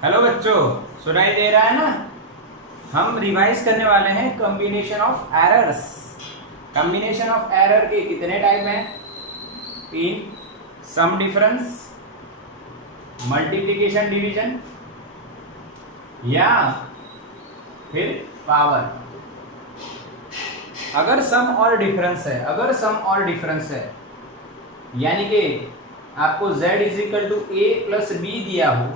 Hello बच्चों, सुनाई दे रहा है ना। हम रिवाइज करने वाले हैं combination of errors. Combination of error के कितने टाइप हैं? 3। सम डिफरेंस, मल्टीप्लिकेशन डिवीजन या फिर पावर। अगर सम और डिफरेंस है यानी कि आपको z is equal to A plus B दिया हो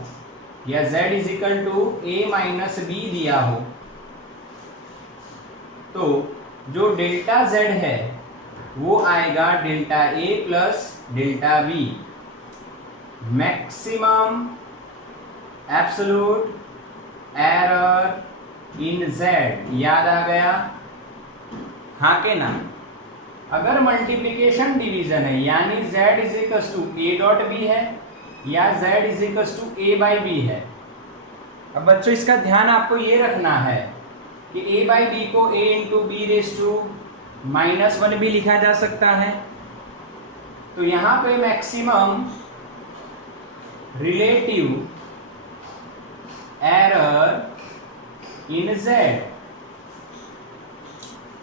या z is equal to A minus B दिया हो, तो जो डेल्टा z है वो आएगा delta A plus delta B. Maximum absolute error in z, याद आ गया? हाँ के ना? अगर मल्टीप्लिकेशन डिवीजन है यानी z is equal to A dot B है या z is equal to A by B है। अब बच्चों इसका ध्यान आपको ये रखना है कि a बाई बी को a into B raise to -1 भी लिखा जा सकता है। तो यहां पे maximum relative error in z,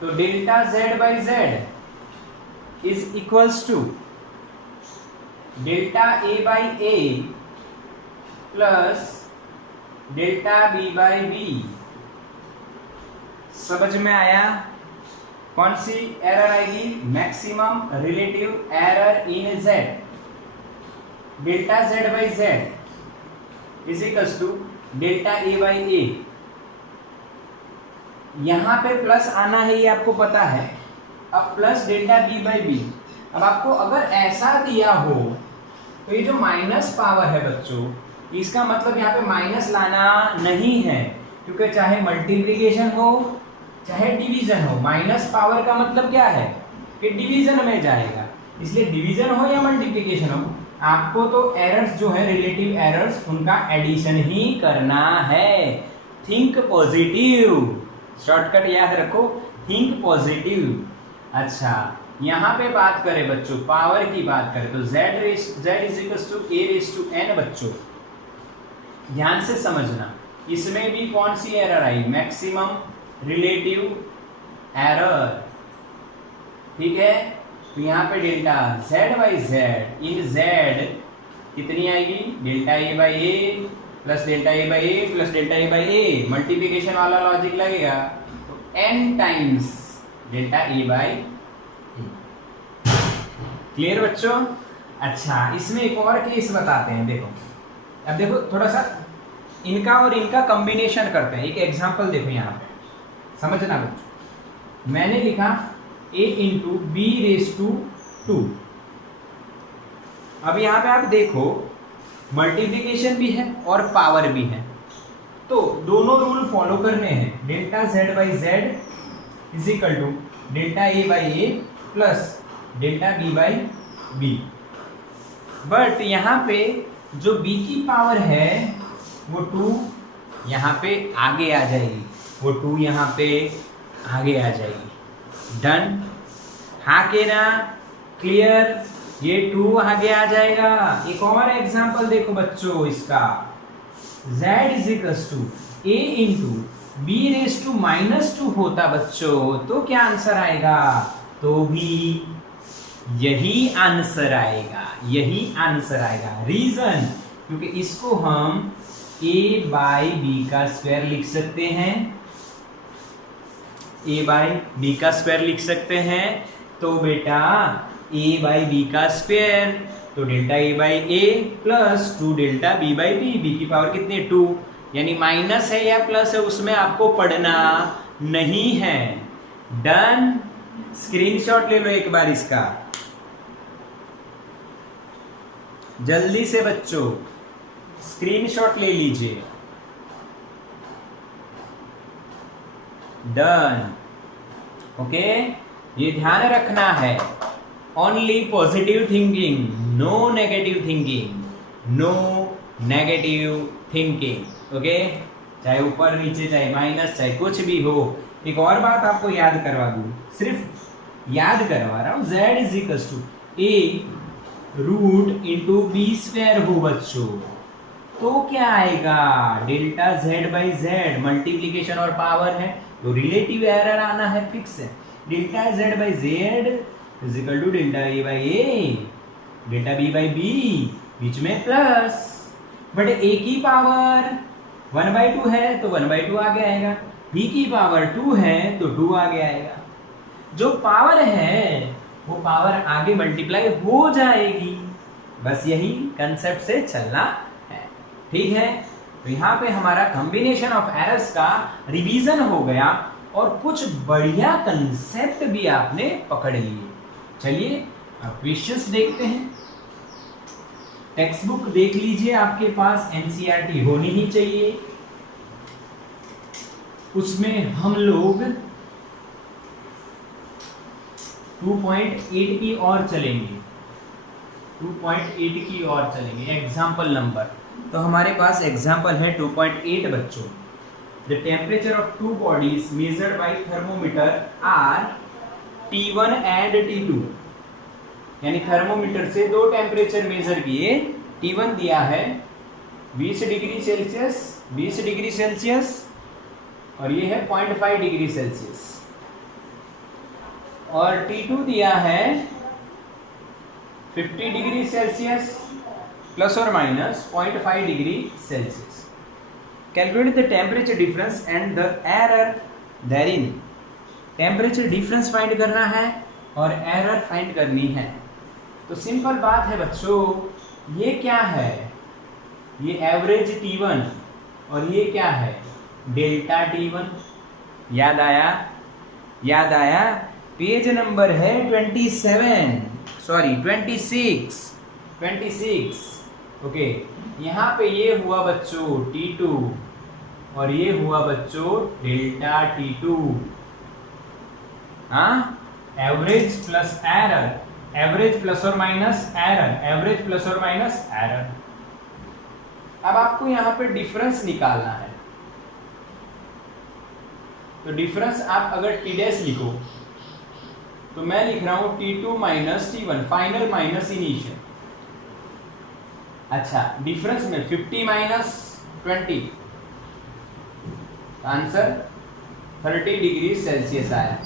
तो delta z by z is equals to delta A by A plus delta B by B. समझ में आया? कौन सी एरर आएगी? Maximum relative error in z। Delta z by z is equals to delta A by A. यहां पे plus आना है, ये आपको पता है। अब plus delta B by B. अब आपको अगर ऐसा दिया हो तो ये जो माइनस पावर है बच्चों, इसका मतलब यहाँ पे माइनस लाना नहीं है, क्योंकि चाहे मल्टीप्लिकेशन हो चाहे डिवीजन हो, माइनस पावर का मतलब क्या है कि डिवीजन में जाएगा। इसलिए डिवीजन हो या मल्टीप्लिकेशन हो, आपको तो एरर्स जो है रिलेटिव एरर्स, उनका एडिशन ही करना है। थिंक पॉजिटिव, शॉर्टकट याद रखो, थिंक पॉजिटिव। अच्छा, यहाँ पे बात करें बच्चों पावर की बात करें तो z is equal to a raise to n। बच्चों ध्यान से समझना, इसमें भी कौन सी एरर आई? Maximum relative error. ठीक है, तो यहाँ पे delta z by z in z कितनी आएगी? Delta a by A plus delta A by A plus delta A by A. Multiplication वाला लॉजिक लगेगा तो n times delta A by A. Clear बच्चों? अच्छा, इसमें एक और केस बताते हैं। देखो, अब देखो थोड़ा सा इनका और इनका कॉम्बिनेशन करते हैं। एक एग्जांपल देखो यहाँ पे, समझना बच्चों। मैंने लिखा a into B raise to 2। अब यहाँ पे आप देखो मल्टीप्लिकेशन भी है और पावर भी है, तो दोनों रूल फॉलो करने हैं। Delta z by z is equal to delta A by A plus delta B by B. But यहाँ पे जो b की पावर है वो 2 यहाँ पे आगे आ जाएगी, वो 2 यहाँ पे आगे आ जाएगी। डन? हाँ के ना? क्लियर? ये 2 आगे आ जाएगा। एक और एग्जांपल देखो बच्चों इसका, z is equal to a into B raise to -2 होता बच्चों, तो क्या आंसर आएगा? तो भी यही आंसर आएगा, यही आंसर आएगा। रीजन, क्योंकि इसको हम a बाई बी का स्क्वायर लिख सकते हैं, a बाई बी का स्क्वायर लिख सकते हैं। तो बेटा a बाई बी का स्क्वायर, तो delta a by A plus 2 delta b by B. B की पावर कितनी है? 2। यानी माइनस है या प्लस है उसमें आपको पढ़ना नहीं है। डन? स्क्रीनशॉट ले लो एक बार इसका, जल्दी से बच्चों स्क्रीनशॉट ले लीजिए। डन? ओके, ये ध्यान रखना है, only positive thinking, no negative thinking, no negative thinking. Okay, चाहे ऊपर नीचे, चाहे माइनस, चाहे कुछ भी हो। एक और बात आपको याद करवा दूं, सिर्फ याद करवा रहा हूं, z is equal to a root into B square हो बच्चों। तो क्या आएगा, delta z by z, multiplication और पावर है तो रिलेटिव एरर आना है, फिक्स है। Delta z by z is equal to delta A by A, delta B by B, बीच में प्लस, बट ए की पावर 1/2 है तो 1/2 आगे आएगा, बी की पावर 2 है तो 2 आगे आएगा। जो पावर है वो पावर आगे मल्टीप्लाई हो जाएगी, बस यही कंसेप्ट से चलना है, ठीक है। तो यहाँ पे हमारा कॉम्बिनेशन ऑफ एरर्स का रिवीजन हो गया और कुछ बढ़िया कंसेप्ट भी आपने पकड़ लिए। चलिए अब क्वेश्चंस देखते हैं। टेक्स्ट बुक देख लीजिए, आपके पास एनसीईआरटी होनी ही चाहिए, उसमें हम लोग 2.8 की ओर चलेंगे, 2.8 की ओर चलेंगे। एग्जाम्पल नंबर, तो हमारे पास एग्जाम्पल है 2.8 बच्चों। The temperature of two bodies measured by thermometer are T1 and T2, यानी थर्मोमीटर से दो टेम्परेचर मेजर किए, T1 दिया है 20 डिग्री सेल्सियस, 20 डिग्री सेल्सियस, और ये है 0.5 डिग्री सेल्सियस, और T2 दिया है 50 डिग्री सेल्सियस प्लस और minus 0.5 degree Celsius. Calculate the temperature difference and the error therein. Temperature difference find करना है और एरर फाइंड करनी है। तो सिंपल बात है बच्चों, ये क्या है, ये एवरेज T1 और ये क्या है, डेल्टा T1। याद आया, याद आया। पेज नंबर है 26। ओके, यहाँ पे ये हुआ बच्चों T2 और ये हुआ बच्चों डेल्टा T2। हाँ, average plus error, average plus और माइनस एरर, एवरेज प्लस और माइनस एरर। अब आपको यहाँ पे डिफरेंस निकालना है, तो डिफरेंस आप अगर T डैश लिखो तो मैं लिख रहा हूं T2 minus T1, final minus initial. अच्छा, डिफरेंस में 50 माइनस 20, आंसर 30 डिग्री सेल्सियस आया।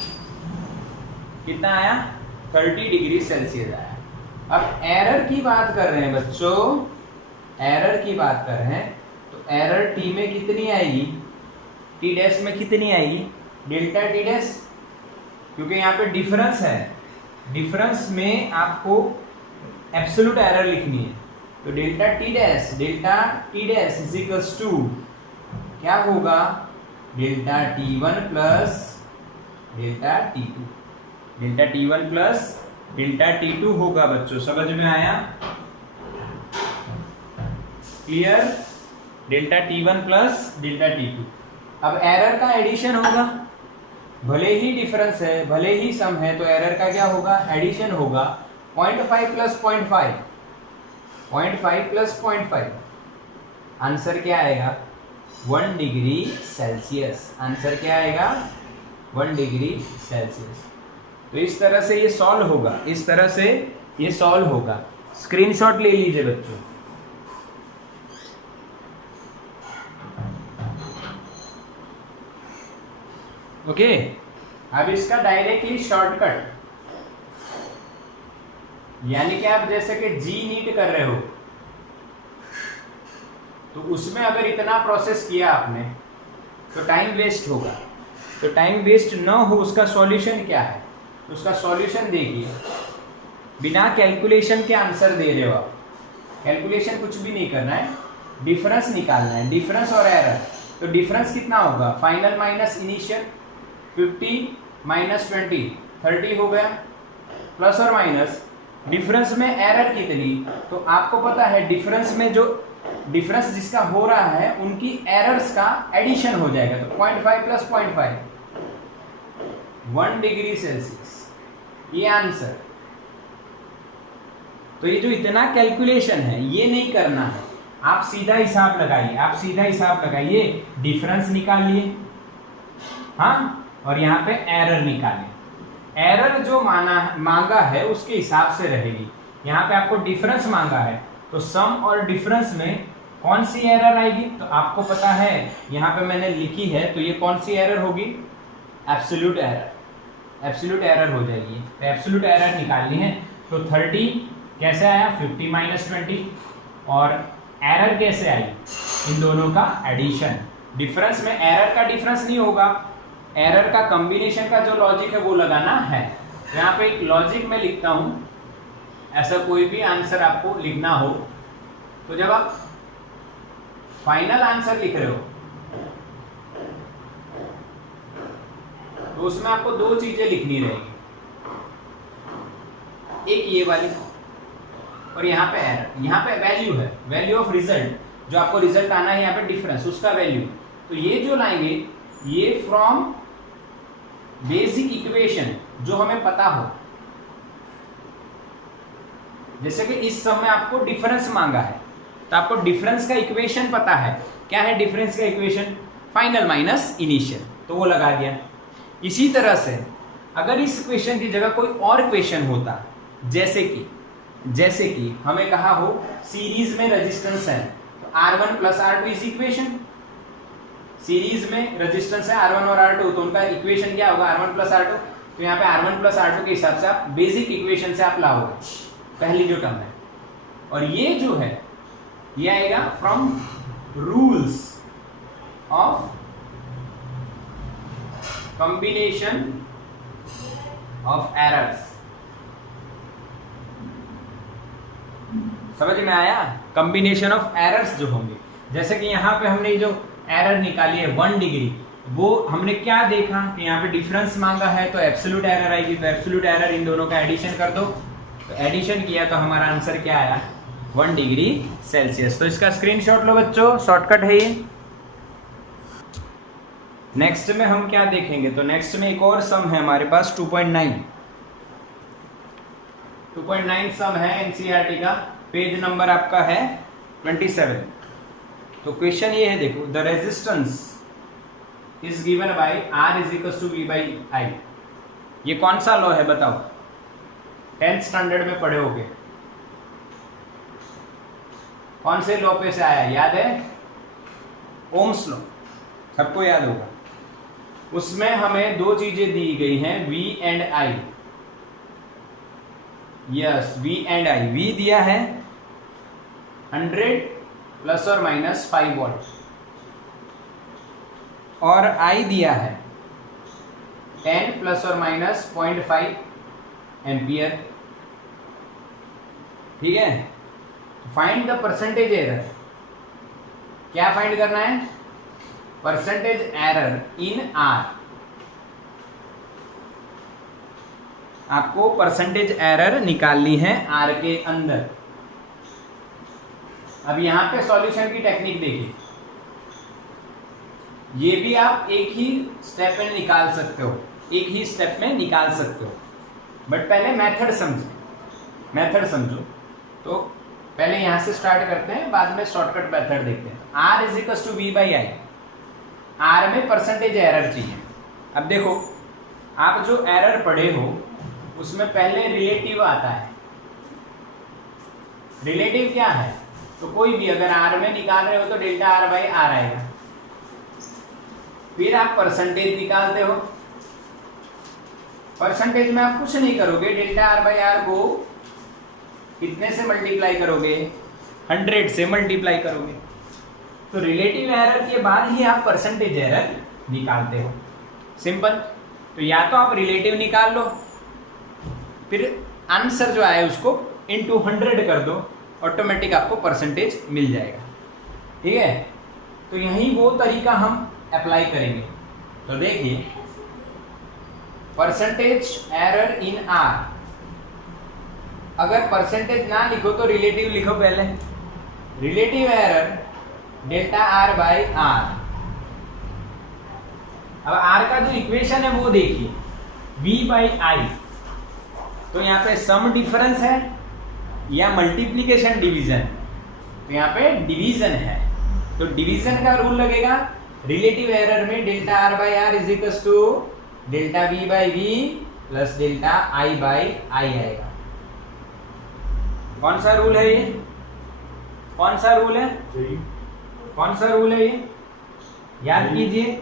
कितना आया, 30 डिग्री सेल्सियस आया। अब एरर की बात कर रहे हैं बच्चों, एरर की बात कर रहे हैं, तो एरर T में कितनी आएगी, T डैश में कितनी आएगी, डेल्टा T डैश, क्योंकि यहाँ पे डिफरेंस है, डिफरेंस में आपको एब्सोल्यूट एरर लिखनी है, तो delta T dash is equals to क्या होगा, delta T1 plus delta T2, delta T1 plus delta T2 होगा बच्चों। समझ में आया, clear, delta T1 plus delta T2। अब एरर का एडिशन होगा, भले ही डिफरेंस है, भले ही सम है, तो एरर का क्या होगा, एडिशन होगा। 0.5 प्लस 0.5, 0.5 प्लस 0.5, आंसर क्या आएगा, 1 डिग्री सेल्सियस। आंसर क्या आएगा, 1 डिग्री सेल्सियस। तो इस तरह से ये सॉल्व होगा, इस तरह से ये सॉल्व होगा। स्क्रीनशॉट ले लीजिए बच्चों। ओके, अब इसका डायरेक्टली शॉर्टकट, यानी कि आप जैसे कि जी नीट कर रहे हो, तो उसमें अगर इतना प्रोसेस किया आपने तो टाइम वेस्ट होगा। तो टाइम वेस्ट न हो, उसका सॉल्यूशन क्या है, उसका सॉल्यूशन देखिए। बिना कैलकुलेशन के आंसर दे रहे हो आप, कैलकुलेशन कुछ भी नहीं करना है, डिफरेंस निकालना है, डिफरेंस और एरर। तो डिफरेंस कितना होगा, फाइनल माइनस इनिशियल, 50 माइनस 20 30 हो गया, प्लस और माइनस डिफरेंस में एरर कितनी, तो आपको पता है डिफरेंस में जो डिफरेंस जिसका हो रहा है उनकी एरर्स का एडिशन हो जाएगा। तो 0.5 प्लस 0.5 1 डिग्री सेल्सियस, ये आंसर। तो ये जो इतना कैलकुलेशन है ये नहीं करना है, आप सीधा हिसाब लगाइए, आप सीधा हिसाब लगाइए, डिफरेंस निकालिए, हाँ, और यहाँ पे एरर निकालिए। एरर जो मांगा है उसके हिसाब से रहेगी। यहाँ पे आपको डिफरेंस मांगा है, तो सम और डिफरेंस में कौन सी एरर आएगी? तो आपको पता है यहाँ पे मैंने लिखी है, तो ये कौन सी एरर होगी? Absolute error. एब्सोल्यूट एरर हो जाएगी, तो एब्सोल्यूट एरर निकालनी है। तो 30 कैसे आया? 50 माइनस 20। और एरर कैसे आई? इन दोनों का एडिशन। डिफरेंस में एरर का डिफरेंस नहीं होगा, एरर का कॉम्बिनेशन का जो लॉजिक है वो लगाना है। तो यहाँ पे एक लॉजिक में लिखता हूँ, ऐसा कोई भी आंसर आपको लिखना हो तो जब आप फाइनल आंसर लिख रहे हो तो उसमें आपको दो चीजें लिखनी रहेगी, एक ये वाली और यहाँ पे एरर। यहाँ पे वैल्यू है, वैल्यू ऑफ रिजल्ट, जो आपको रिजल्ट आना है यहाँ पे डिफरेंस, उसका वैल्यू। तो ये जो लाएंगे ये फ्रॉम बेसिक इक्वेशन जो हमें पता हो। जैसे कि इस समय आपको डिफरेंस मांगा है तो आपको डिफरेंस का इक्वेशन पता है। क्या है डिफरेंस का इक्वेशन? फाइनल माइनस इनिशियल, तो वो लगा दिया। इसी तरह से अगर इस क्वेश्चन की जगह कोई और क्वेश्चन होता, जैसे कि हमें कहा हो सीरीज में रेजिस्टेंस है तो R1 plus R2 is equation. Series में रेजिस्टेंस है R1 और R2, तो उनका इक्वेशन क्या होगा? R1 plus R2। तो यहाँ पे R1 प्लस R2 के हिसाब से आप बेसिक इक्वेशन से आप लाओगे पहली जो टर्म है। और ये जो है ये आएगा from rules of combination of errors. समझ में आया? कॉम्बिनेशन ऑफ एरर्स जो होंगे, जैसे कि यहाँ पे हमने जो एरर निकाली है 1 डिग्री, वो हमने क्या देखा कि यहाँ पे डिफरेंस मांगा है तो एब्सोल्यूट एरर आएगी। तो एब्सोल्यूट एरर इन दोनों का एडिशन कर दो, तो एडिशन किया तो हमारा आंसर क्या आया? 1 डिग्री सेल्सियस। तो इसका स्क्रीनशॉट लो बच्चों, शॉर्टकट है ये। नेक्स्ट में हम क्या देखेंगे? तो नेक्स्ट में एक और सम है हमारे पास 2.9 सम है एनसीईआरटी का, पेज नंबर आपका है 27। तो क्वेश्चन ये है, देखो the resistance is given by R is equal to V by I। ये कौन सा लॉ है बताओ? 10th स्टैंडर्ड में पढ़े होगे। कौन से लॉ पे से आया याद है? ओम्स लॉ, सबको याद होगा। उसमें हमें दो चीजें दी गई हैं, V and I। Yes, V and I। V दिया है 100 प्लस और माइनस 5 वोल्ट और I दिया है 10 प्लस और माइनस 0.5 एम्पियर। ठीक है, फाइंड द परसेंटेज एरर। क्या फाइंड करना है? Percentage error in R। आपको परसेंटेज एरर निकालनी है R के अंदर। अब यहां पे सॉल्यूशन की टेक्निक देखिए, ये भी आप एक ही स्टेप में निकाल सकते हो, एक ही स्टेप में निकाल सकते हो, बट पहले मेथड समझो। मेथड समझो तो पहले यहां से स्टार्ट करते हैं, बाद में शॉर्टकट मेथड देखते हैं। R is equal to V by I। R में परसेंटेज एरर चाहिए। अब देखो, आप जो एरर पढ़े हो उसमें पहले रिलेटिव आता है। रिलेटिव क्या है? तो कोई भी अगर R में निकाल रहे हो तो डेल्टा R बाई R आएगा। फिर आप परसेंटेज निकालते हो। परसेंटेज में आप कुछ नहीं करोगे, डेल्टा R बाई R को कितने से मल्टीप्लाई करोगे? 100 से मल्टीप्लाई करोगे। तो रिलेटिव एरर के बाद ही आप परसेंटेज एरर निकालते हो। सिंपल। तो या तो आप रिलेटिव निकाल लो, फिर आंसर जो आए उसको इनटू 100 कर दो, ऑटोमेटिक आपको परसेंटेज मिल जाएगा। ठीक है, तो यही वो तरीका हम अप्लाई करेंगे। तो देखिए, परसेंटेज एरर इन R। अगर परसेंटेज ना लिखो तो रिलेटिव लिखो पहले। Relative error delta R by R। अब R का जो इक्वेशन है वो देखिए, V बाई I। तो यहाँ पे सम डिफरेंस है या मल्टीप्लीकेशन डिवीजन? तो यहाँ पे डिवीजन है, तो डिवीजन का रूल लगेगा। रिलेटिव एरर में delta R by R is equal to delta V by V plus delta I by I आएगा। कौन सा रूल है ये? कौन सा रूल है? कौन सा रूल है ये, याद कीजिए,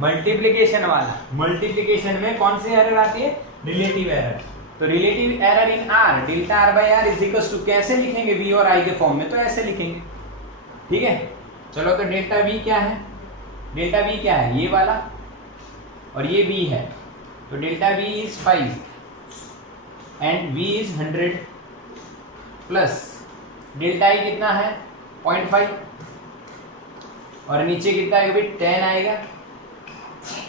मल्टीप्लिकेशन वाला। मल्टीप्लिकेशन में कौन सी एरर आती है, रिलेटिव एरर। तो relative error in R, delta R by R is equal to, कैसे लिखेंगे, वी और आई के फॉर्म में, तो ऐसे लिखेंगे, ठीक है। चलो तो डेल्टा वी क्या है, डेल्टा वी क्या है, ये वाला, और ये वी है, तो delta V is 5 and V is 100 plus delta I कितना है 0.5, और नीचे कितना आएगा, 10 आएगा।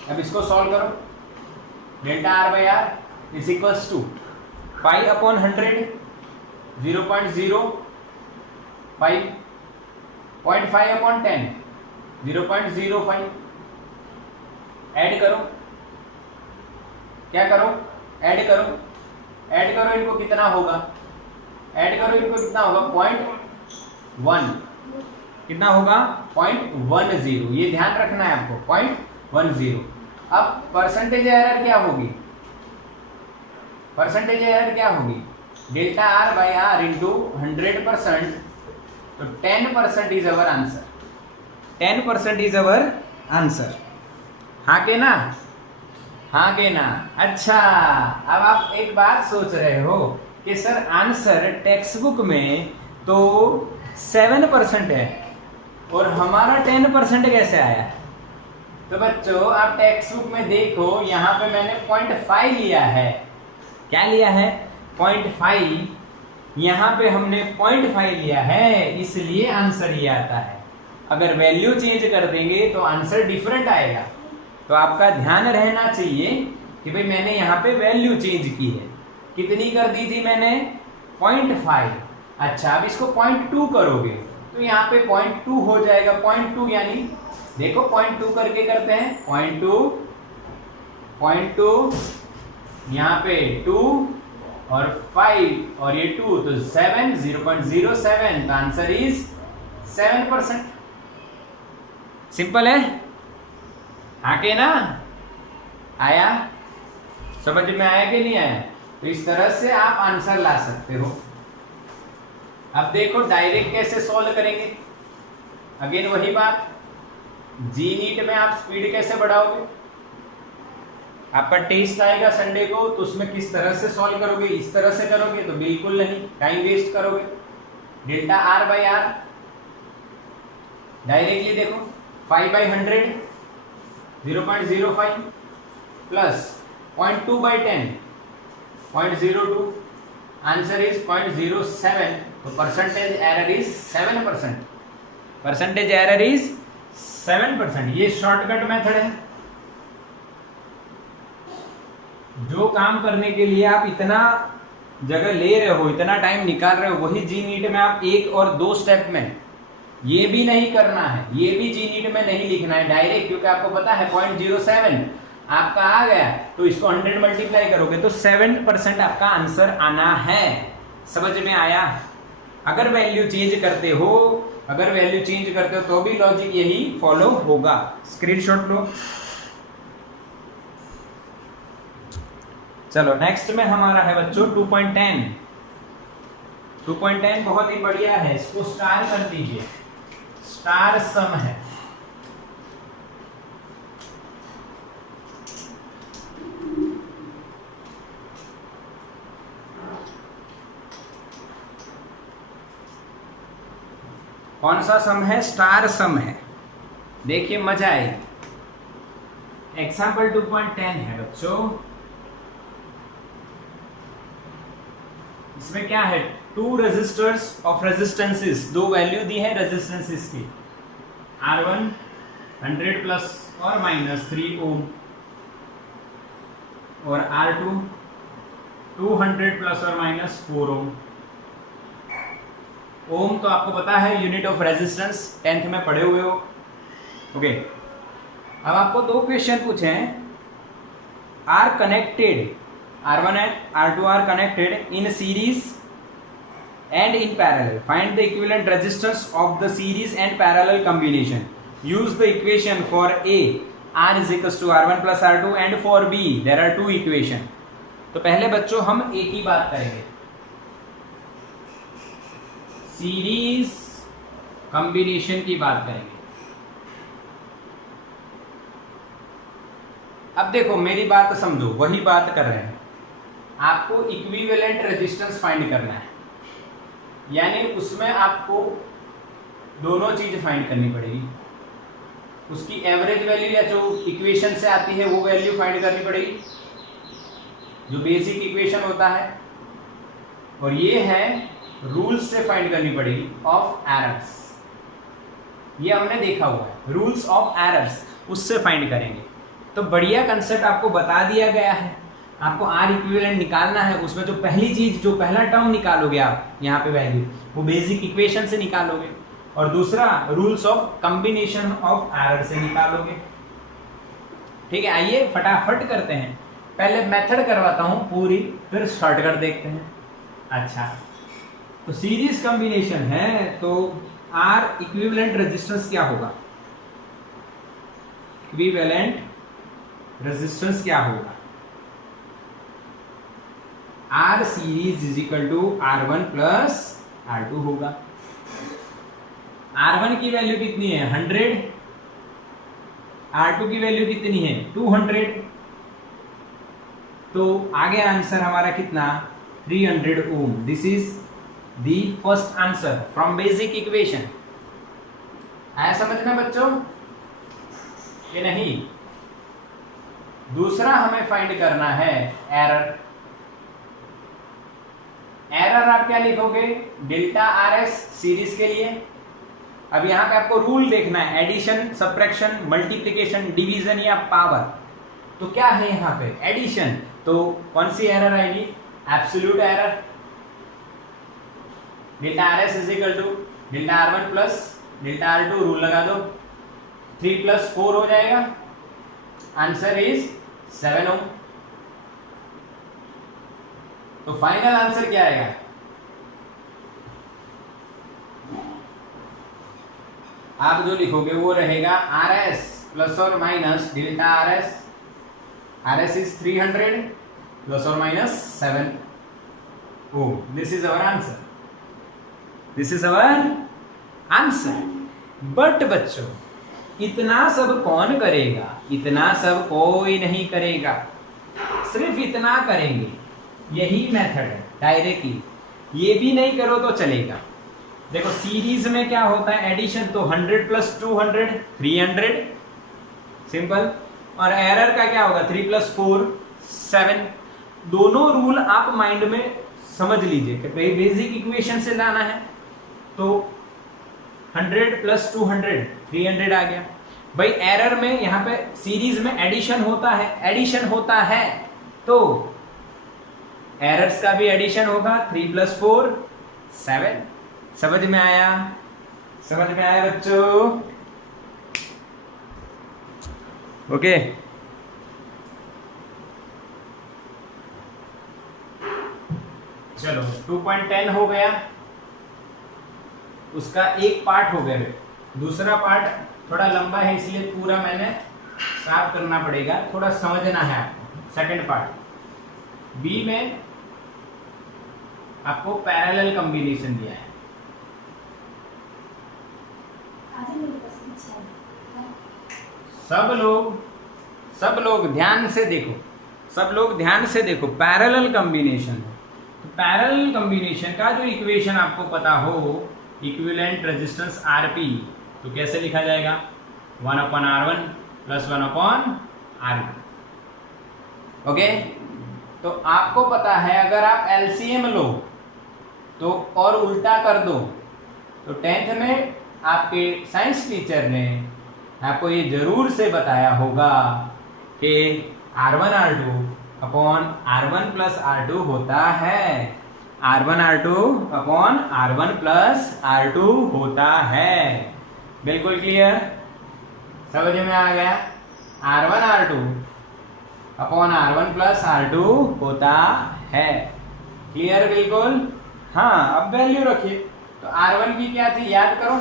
अब इसको सॉल्व करो, delta R by R is equals to 5 upon 100, 0.05, 0.5 upon 10, 0.05। Add करो, क्या करो, ऐड करो, ऐड करो, इनको कितना होगा, ऐड करो इनको कितना होगा, 0.1, कितना होगा 0.10, ये ध्यान रखना है आपको, 0.10। अब परसेंटेज एरर क्या होगी, परसेंटेज एरर क्या होगी, delta R by R into 100%, तो 10% is our answer, 10% is our answer. हाँ के ना, हाँ के ना। अच्छा, अब आप एक बात सोच रहे हो कि सर आंसर टेक्स्ट बुक में तो 7% है और हमारा 10% कैसे आया। तो बच्चों आप टेक्स्ट बुक में देखो, यहाँ पे मैंने 0.5 लिया है, क्या लिया है 0.5, यहाँ पे हमने 0.5 लिया है, इसलिए आंसर ये आता है। अगर वैल्यू चेंज कर देंगे तो आंसर डिफरेंट आएगा। तो आपका ध्यान रहना चाहिए कि भाई मैंने यहाँ पे वैल्यू चेंज की है, कितनी कर दी थी मैंने 0.5। अच्छा, अब इसको 0.2 करोगे तो यहाँ पे 0.2 हो जाएगा, 0.2 यानी देखो 0.2 करके करते हैं, 0.2 यहाँ पे 2 और 5 और ये 2 तो 7, 0.07, तो आंसर इज 7%। सिंपल है, आके ना आया, समझ में आया कि नहीं आया। तो इस तरह से आप आंसर ला सकते हो। अब देखो डायरेक्ट कैसे सॉल्व करेंगे, अगेन वही बात, जी नीट में आप स्पीड कैसे बढ़ाओगे। आपका टेस्ट आएगा संडे को, तो उसमें किस तरह से सॉल्व करोगे, इस तरह से करोगे तो बिल्कुल नहीं, टाइम वेस्ट करोगे। Delta R by R directly देखो, 5/100 0.05 प्लस 0.2 by 10 0.02, आंसर इज 0.07, तो percentage error is 7%, percentage error is 7%। ये शॉर्टकट मेथड है। जो काम करने के लिए आप इतना जगह ले रहे हो, इतना टाइम निकाल रहे हो, वही जी नीट में आप 1 और 2 स्टेप में ये भी नहीं करना है, ये भी जी नीट में नहीं लिखना है डायरेक्ट, क्योंकि आपको पता है 0.07 आपका आ गया, तो इसको 100 मल्टीप्लाई करोगे तो 7% आपका आंसर आना है। समझ में आया। अगर वैल्यू चेंज करते हो, अगर वैल्यू चेंज करते हो तो भी लॉजिक यही फॉलो होगा। स्क्रीनशॉट लो। चलो नेक्स्ट में हमारा है बच्चों 2.10। 2.10 बहुत ही बढ़िया है, इसको स्टार कर दीजिए, स्टार सम है। कौन सा सम है, स्टार सम है। देखिए मजा आएगी। एग्जाम्पल 2.10 है बच्चों, इसमें क्या है, 2 रेजिस्टर्स ऑफ रेजिस्टेंसेस, 2 वैल्यू दी है रेजिस्टेंसेस की, R1 100 प्लस और माइनस 3 ओम और R2 200 प्लस और माइनस 4 ओम। ओम तो आपको पता है यूनिट ऑफ रेजिस्टेंस, 10th में पढ़े हुए हो। ओके, अब आपको 2 क्वेश्चन पूछे हैं, are connected, R1 and R2 are connected in series and in parallel. Find the equivalent resistance of the series and parallel combination. Use the equation for A, R is equals to R1 plus R2, and for B, there are 2 equation. तो पहले बच्चों हम एक ही बात करेंगे, series combination की बात करेंगे। अब देखो मेरी बात समझो, वही बात कर रहे हैं, आपको इक्विवेलेंट रेजिस्टेंस फाइंड करना है, यानी उसमें आपको दोनों चीज फाइंड करनी पड़ेगी। उसकी एवरेज वैल्यू या जो इक्वेशन से आती है वो वैल्यू फाइंड करनी पड़ेगी, जो बेसिक इक्वेशन होता है, और ये है रूल्स से फाइंड करनी पड़ेगी ऑफ एरर्स। ये हमने देखा हुआ है, रूल्स ऑफ एरर्स, उससे फाइंड करेंगे। तो बढ़िया कंसेप्ट आपको बता दिया गया है। आपको आर इक्विवेलेंट निकालना है, उसमें जो पहली चीज, जो पहला टर्म निकालोगे आप यहाँ पे वैल्यू, वो बेसिक इक्वेशन से निकालोगे, और दूसरा rules of combination of error से निकालोगे। ठीक है, आइए फटाफट करते हैं। पहले मेथड करवाता हूं पूरी, फिर शॉर्टकट देखते हैं। अच्छा, तो सीरीज कॉम्बिनेशन है, तो आर इक्विवेलेंट रेजिस्टेंस क्या होगा? इक्विवेलेंट रेजिस्टेंस क्या होगा? R series is equal to R1 plus R2 होगा। R1 की वैल्यू कितनी है? 100। R2 की वैल्यू कितनी है? 200। तो आगे आंसर हमारा कितना? 300 ohm. This is the first answer from basic equation. आया समझ में बच्चों कि नहीं? दूसरा हमें फाइंड करना है एरर। एरर आप क्या लिखोगे? डेल्टा RS सीरीज के लिए। अब यहां पे आपको रूल देखना है, एडिशन, सब्ट्रैक्शन, मल्टीप्लिकेशन, डिवीजन या पावर। तो क्या है यहां पे? एडिशन, तो कौन सी एरर आएगी? Absolute error. Delta RS is equal to delta R1 plus delta R2, rule लगा दो, 3 + 4 हो जाएगा। Answer is 7 ohm. तो फाइनल आंसर क्या आएगा? आप जो लिखोगे वो रहेगा RS प्लस और minus delta RS। RS is 300 plus और minus 7 ohm. This is our answer. This is our answer. But बच्चों, इतना सब कौन करेगा? इतना सब कोई नहीं करेगा, सिर्फ इतना करेंगे। यही मेथड है डायरेक्टली। ये भी नहीं करो तो चलेगा। देखो सीरीज में क्या होता है? एडिशन, तो 100 + 200 300, सिंपल। और एरर का क्या होगा? 3 + 4 7। दोनों रूल आप माइंड में समझ लीजिए कि भाई बेसिक इक्वेशन से लाना है, तो 100 + 200 300 आ गया। भाई एरर में यहाँ पे सीरीज में एडिशन होता है, तो एरर्स का भी एडिशन होगा। 3 + 4 7। समझ में आया? समझ में आया बच्चों? ओके। चलो 2.10 हो गया, उसका एक पार्ट हो गया। दूसरा पार्ट थोड़ा लंबा है, इसलिए पूरा मैंने साफ करना पड़ेगा, थोड़ा समझना है आपको। सेकंड पार्ट बी में आपको पैरेलल कॉम्बिनेशन दिया है। सब लोग ध्यान से देखो, पैरेलल कॉम्बिनेशन। तो पैरेलल कॉम्बिनेशन का जो इक्वेशन आपको पता हो, इक्विवेलेंट रेजिस्टेंस Rp, तो कैसे लिखा जाएगा? 1/R1 + 1/R2। ओके। तो आपको पता है अगर आप LCM लो तो और उल्टा कर दो, तो 10th में आपके साइंस टीचर ने आपको ये जरूर से बताया होगा कि R1R2 अपॉन R1 + R2 होता है। R1R2 अपॉन R1 + R2 होता है। बिल्कुल क्लियर? समझ में आ गया? R1R2 अपॉन R1 + R2 होता है। क्लियर? बिल्कुल। हाँ, अब वैल्यू रखिए। तो R1 की क्या थी याद करो,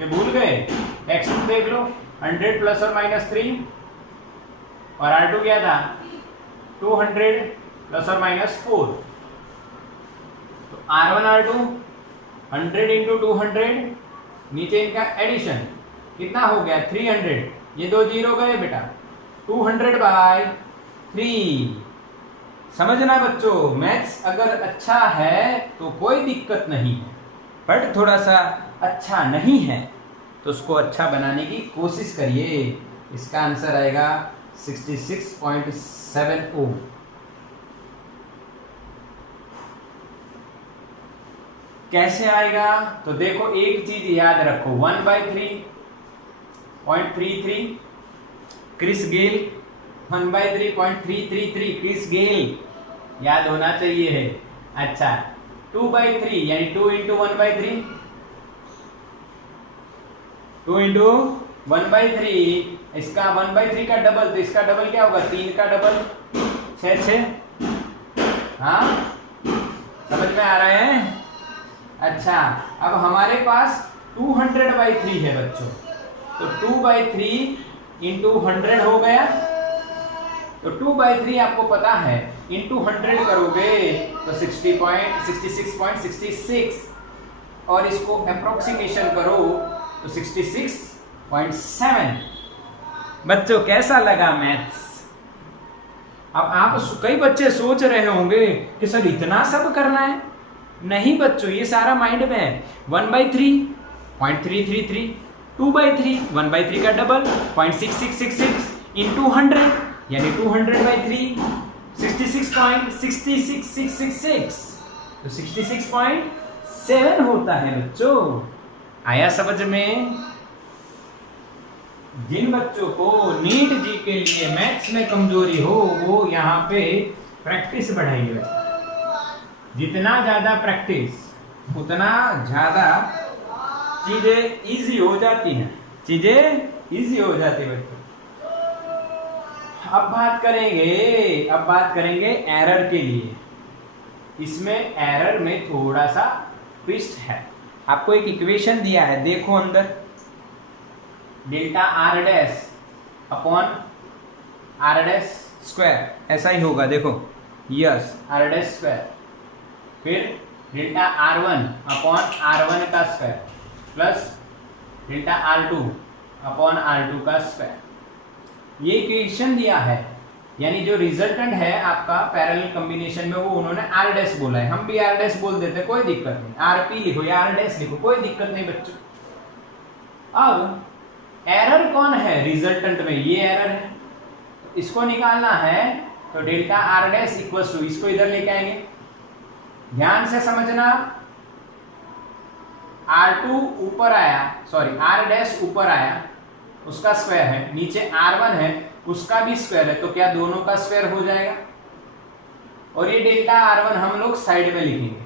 ये भूल गए? X2 देख लो, 100 + और माइनस 3। और R2 क्या था? 200 + और माइनस 4। तो R1R2 100 × 200 नीचे इनका एडिशन कितना हो गया 300, ये 2 जीरो गए बेटा, 200/3। समझना बच्चों, मैथ्स अगर अच्छा है तो कोई दिक्कत नहीं है, बट थोड़ा सा अच्छा नहीं है तो उसको अच्छा बनाने की कोशिश करिए। इसका आंसर आएगा 66.70। कैसे आएगा? तो देखो एक चीज याद रखो, 1/3.33 क्रिस गेल, 1/3.333 क्रिस गेल, याद होना चाहिए है। अच्छा 2/3 यानी 2 इंटू 1/3, 2 इंटू 1/3, इसका 1/3 का डबल, तो इसका डबल क्या होगा 3 का डबल, 6। हाँ समझ में आ रहा है? अच्छा अब हमारे पास 200/3 है बच्चों, तो 2/3 इंटू 100 हो गया, तो 2/3 आपको पता है इंटू 100 करोगे तो 66.66, और इसको अप्रोक्सीमेशन करो तो 66.7। बच्चों कैसा लगा मैथ्स? अब आप कई बच्चे सोच रहे होंगे कि सर इतना सब करना है। नहीं बच्चों, ये सारा माइंड में है। 1/3.333, 2/3 1/3 का डबल 0.6666 इंटू 100 यानी 200/3 66.66666, तो 66.7 होता है बच्चों। आया समझ में? जिन बच्चों को नीट जी के लिए मैथ्स में कमजोरी हो वो यहाँ पे प्रैक्टिस बढ़ाइए बच्चा। जितना ज्यादा प्रैक्टिस उतना ज्यादा चीजें इजी हो जाती हैं, चीजें इजी हो जाती है बच्चों। अब बात करेंगे एरर के लिए। इसमें एरर में थोड़ा सा ट्विस्ट है। आपको एक इक्वेशन दिया है, देखो अंदर, delta R dash upon R dash square, ऐसा ही होगा देखो, यस आर डैश स्क्वायर, फिर डेल्टा R1 अपॉन R1 का square plus delta R2 upon R2 का स्क्वायर। ये इक्वेशन दिया है, यानी जो रिजल्टेंट है आपका पैरेलल कॉम्बिनेशन में वो उन्होंने R डैश बोला है, हम भी R डैश बोल देते, कोई दिक्कत नहीं, RP लिखो या R डैश लिखो, कोई दिक्कत नहीं बच्चों। अब एरर कौन है रिजल्टेंट में? ये एरर है, इसको निकालना है तो delta R dash equals to, इसको इधर लेके आएंगे, ध्यान से समझना, R2 ऊपर आया, सॉरी R डैश ऊपर आया, उसका स्क्वायर है, नीचे R1 है उसका भी स्क्वायर है, तो क्या दोनों का स्क्वायर हो जाएगा? और ये डेल्टा R1 हम लोग साइड में लिखेंगे,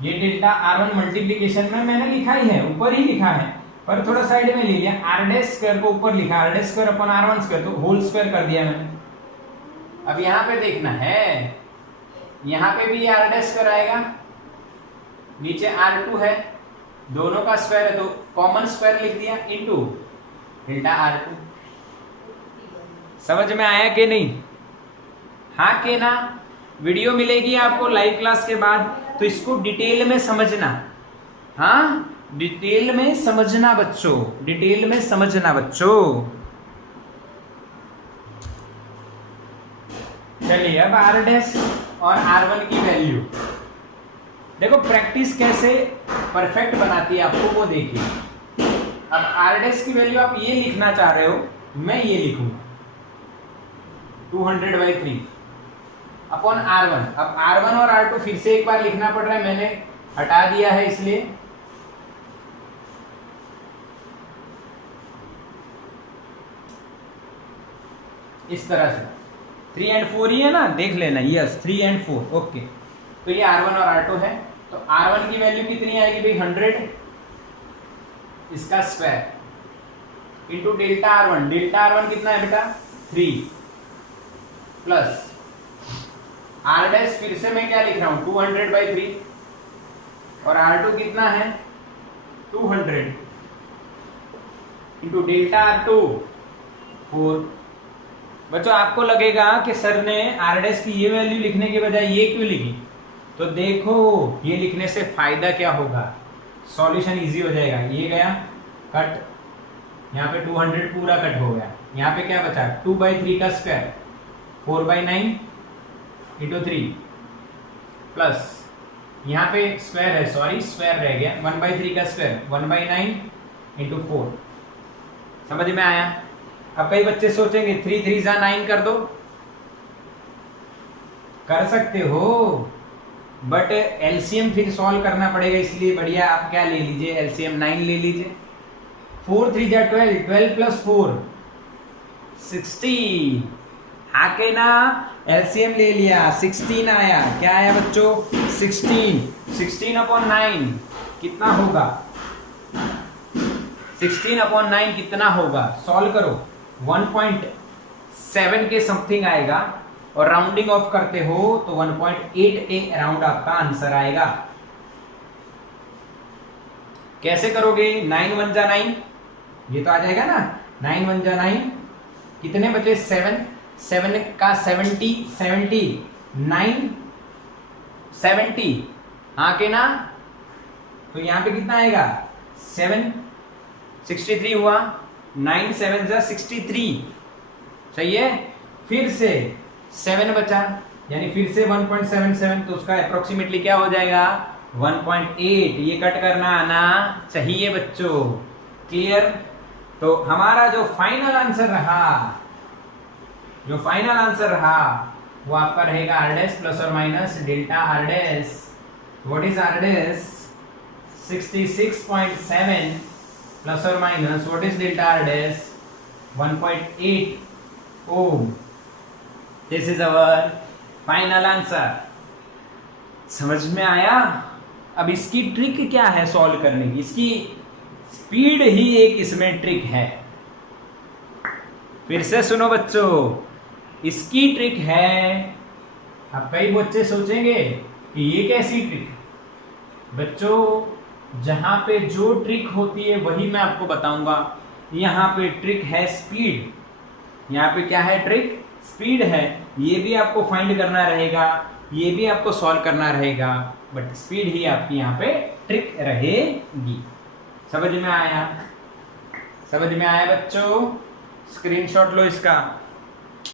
ये डेल्टा R1 मल्टीप्लीकेशन में मैंने लिखा ही है, ऊपर ही लिखा है पर थोड़ा साइड में ले लिया, R डैश स्क्वायर को ऊपर लिखा, R dash square upon R1 square, तो होल स्क्वायर कर दिया मैंने। अब यहाँ पे देखना है, यहाँ पे भी R डैश स्क्वायर आएगा, नीचे R2 है, दोनों का स्क्वायर है तो कॉमन स्क्वायर लिख दिया इनटू डेल्टा R2। समझ में आया कि नहीं? हाँ के ना? वीडियो मिलेगी आपको लाइव क्लास के बाद, तो इसको डिटेल में समझना, हाँ डिटेल में समझना बच्चों, डिटेल में समझना बच्चों। चलिए अब R डैश और R1 की वैल्यू देखो, प्रैक्टिस कैसे परफेक्ट बनाती है आपको वो देखिए। अब R डैश की वैल्यू आप ये लिखना चाह रहे हो, मैं ये लिखूंगा 200/3 अपॉन R1। अब R1 और R2 फिर से एक बार लिखना पड़ रहा है, मैंने हटा दिया है इसलिए, इस तरह से 3 और 4 ही है ना, देख लेना, यस 3 और 4, ओके। तो ये R1 और R2 है, तो R1 की वैल्यू कितनी आएगी भाई 100, इसका square into delta R1, delta R1 कितना है बेटा 3 प्लस R डैश, फिर से मैं क्या लिख रहा हूं 200/3, और R2 कितना है 200 इंटू डेल्टा R2 4। बच्चों आपको लगेगा कि सर ने R डैश की ये वैल्यू लिखने के बजाय ये क्यों लिखी, तो देखो ये लिखने से फायदा क्या होगा, सॉल्यूशन इजी हो जाएगा। ये गया कट, यहाँ पे 200 पूरा कट हो गया। यहाँ पे क्या बचा 2/3 का स्क्वायर 4/9 इंटू 3 प्लस यहाँ पे स्क्वायर है, सॉरी स्क्वायर रह गया 1/3 का स्क्वायर 1/9 इंटू 4। समझ में आया? अब कई बच्चे सोचेंगे 3 3 जा 9 कर दो, कर सकते हो बट एलसीएम फिर सॉल्व करना पड़ेगा, इसलिए बढ़िया आप क्या ले लीजिए एलसीएम 9 ले लीजिए। 4 3 जा 12, 12 प्लस 4 16। आके ना एलसीएम ले लिया 16 आया। क्या आया बच्चों 16/9 कितना होगा 16/9 कितना होगा? सॉल्व करो 1.7 के समथिंग आएगा और राउंडिंग ऑफ करते हो तो 1.8 के अराउंड आपका आंसर आएगा। कैसे करोगे? 9 1 जा 9, ये तो आ जाएगा ना। 9 1 जा 9, कितने बचे 7, 7 का 70 70 9 70 आके ना, तो यहाँ पे कितना आएगा 7 63 हुआ। 9 7 जा 63, सही है। फिर से 7 बचा, यानी फिर से 1.77, तो उसका अप्रोक्सीमेटली क्या हो जाएगा 1.8। ये कट करना आना चाहिए बच्चों, क्लियर? तो हमारा जो फाइनल आंसर रहा, वो आपका रहेगा आर डैश प्लस और minus delta R dash. What is R dash 66.7 plus और minus what is delta R dash 1.8 ohm. This is our final answer. समझ में आया? अब इसकी ट्रिक क्या है सॉल्व करने की? इसकी स्पीड ही एक इसमें ट्रिक है। फिर से सुनो बच्चों, इसकी ट्रिक है। अब कई बच्चे सोचेंगे कि ये कैसी ट्रिक? बच्चों जहां पे जो ट्रिक होती है वही मैं आपको बताऊंगा। यहाँ पे ट्रिक है स्पीड, यहाँ पे क्या है ट्रिक? स्पीड है। ये भी आपको फाइंड करना रहेगा, ये भी आपको सॉल्व करना रहेगा, बट स्पीड ही आपकी यहाँ पे ट्रिक रहेगी। समझ में आया? समझ में आया बच्चों? स्क्रीनशॉट लो इसका।